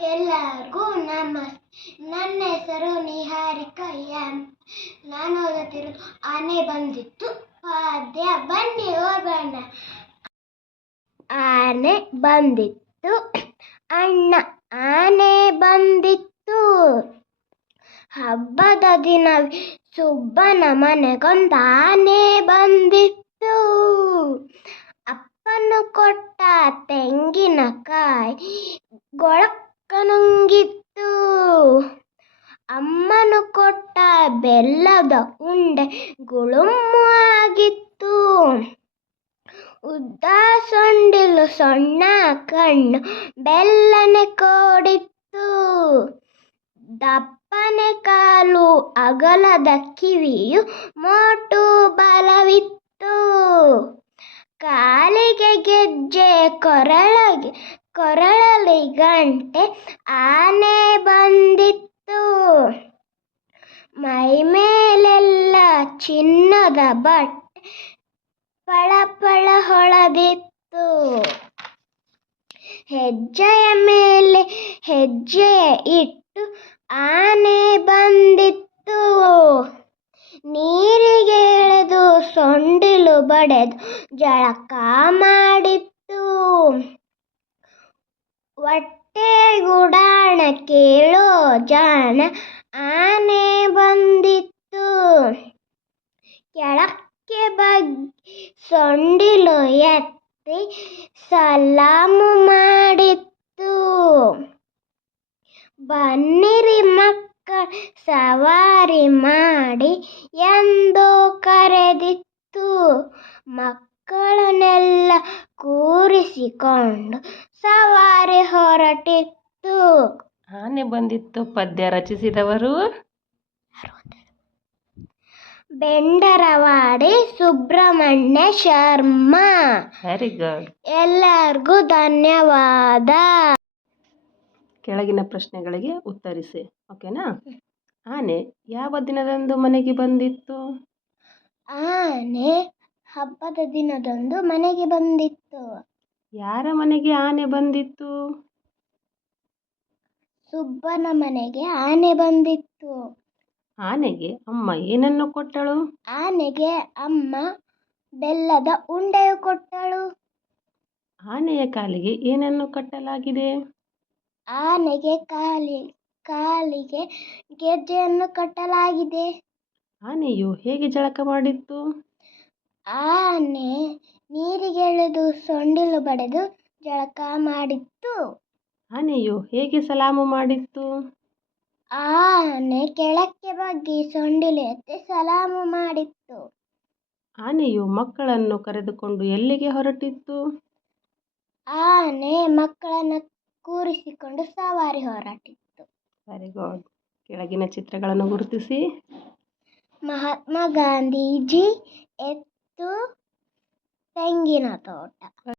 ಎಲ್ಲರಿಗೂ ನಮಸ್, ನನ್ನ ಹೆಸರು ನಿಹಾರಿಕಾ ಎಂ. ನಾನು ಓದುತ್ತಿರೋದು ಆನೆ ಬಂದಿತ್ತು. ಪಾದ್ಯ ಬನ್ನಿ ಓದೋಣ ಆನೆ ಬಂದಿತ್ತು. ಅಣ್ಣ, ಆನೆ ಬಂದಿತ್ತು. ಹಬ್ಬದ ದಿನ ಸುಬ್ಬನ ಮನೆಗೊಂದು ಆನೆ ಬಂದಿತ್ತು. ಅಪ್ಪನು ಕೊಟ್ಟ ತೆಂಗಿನಕಾಯಿ ಗೊಳಕ್ಕ ನುಂಗಿತ್ತು ಅಮ್ಮನು ಕೊಟ್ಟ ಬೆಲ್ಲದ ಉಂಡೆ ಗುಳುಮ್ಮು ಆಗಿತ್ತು. ಉದ್ದ ಸೊಂಡಿಲು ಸೊಣ್ಣ ಕಣ್ಣು ಬೆಲ್ಲನೆ ಕೋಡಿತ್ತು. ದಪ್ಪನೆ ಕಾಲು ಅಗಲದ ಕಿವಿಯು ಮೋಟು ಬಲವಿತ್ತು. ಕಾಲಿಗೆ ಗೆಜ್ಜೆ ಕೊರಳಗೆ ಕೊರಳಲಿ ಗಂಟೆ ಆನೆ ಬಂದಿತ್ತು. ಮೈ ಮೇಲೆಲ್ಲ ಚಿನ್ನದ ಬಟ್ಟೆ ಪಳಪಳ ಹೊಳೆದಿತ್ತು. ಹೆಜ್ಜೆಯ ಮೇಲೆ ಹೆಜ್ಜೆ ಇಟ್ಟು ಆನೆ ಬಂದಿತ್ತು. ನೀರಿಗೆ ಎಳೆದು ಸೊಂಡಿಲು ಬಡೆದು ಜಳಕ ಮಾಡಿತ್ತು. ಹೊಟ್ಟೆ ಗುಡಾಣ ಕೇಳೋ ಜಾಣ ಆನೆ ಬಂದಿತ್ತು. ಕೆಳಕ್ಕೆ ಬಗ್ಗೆ ಸೊಂಡಿಲು ಎತ್ತಿ ಸಲಾಮು ಮಾಡಿತ್ತು. ಬನ್ನಿರಿ ಮಕ್ಕಳ ಸವಾರಿ ಮಾಡಿ ಎಂದು ಕರೆದಿತ್ತು. ಮಕ್ಕಳನ್ನೆಲ್ಲ ಕೂರಿಸಿಕೊಂಡು ಸವಾರಿ ಹೊರಟಿತ್ತು. ಆನೆ ಬಂದಿತ್ತು ಪದ್ಯ ರಚಿಸಿದವರು? ಬೆಂಡರವಾಡಿ ಸುಬ್ರಹ್ಮಣ್ಯ ಶರ್ಮಾ. ವೆರಿ ಗುಡ್ ಎಲ್ಲರಿಗೂ ಧನ್ಯವಾದ. ಕೆಳಗಿನ ಪ್ರಶ್ನೆಗಳಿಗೆ ಉತ್ತರಿಸಿ ಓಕೆನಾ? ಆನೆ ಯಾವ ದಿನದಂದು ಮನೆಗೆ ಬಂದಿತ್ತು? ಆನೆ ಹಬ್ಬದ ದಿನದಂದು ಮನೆಗೆ ಬಂದಿತ್ತು. ಯಾರ ಮನೆಗೆ ಆನೆ ಬಂದಿತ್ತು? ಸುಬ್ಬನ ಮನೆಗೆ ಆನೆ ಬಂದಿತ್ತು. ಆನೆಗೆ ಅಮ್ಮ ಏನನ್ನು ಕೊಟ್ಟಳು? ಆನೆಗೆ ಅಮ್ಮ ಬೆಲ್ಲದ ಉಂಡೆಯು ಕೊಟ್ಟಳು. ಆನೆಯ ಕಾಲಿಗೆ ಏನನ್ನು ಕಟ್ಟಲಾಗಿದೆ? ಆನೆಗೆ ಕಾಲಿ ಕಾಲಿಗೆ ಗೆಜ್ಜೆಯನ್ನು ಕಟ್ಟಲಾಗಿದೆ. ಆನೆಯು ಹೇಗೆ ಜಳಕ ಮಾಡಿತ್ತು ಆನೆ ನೀರಿಗೆಳೆದು ಸೊಂಡಿಲು ಬಡೆದು ಜಳಕ ಮಾಡಿತ್ತು. ಆನೆಯು ಹೇಗೆ ಸಲಾಮು ಮಾಡಿತ್ತು? ಆನೆ ಕೆಳಕ್ಕೆ ಬಗ್ಗಿ ಸೊಂಡಿಲು ಎತ್ತಿ ಸಲಾಮು ಮಾಡಿತ್ತು. ಆನೆಯು ಮಕ್ಕಳನ್ನು ಕರೆದುಕೊಂಡು ಎಲ್ಲಿಗೆ ಹೊರಟಿತ್ತು? ಆನೆ ಮಕ್ಕಳನ್ನು ಕೂರಿಸಿಕೊಂಡು ಸವಾರಿ ಹೊರಟಿತ್ತು. ವೆರಿ ಗುಡ್ ಕೆಳಗಿನ ಚಿತ್ರಗಳನ್ನು ಗುರುತಿಸಿ. ಮಹಾತ್ಮ ಗಾಂಧೀಜಿ చుట్టూ తెంగిన తోట.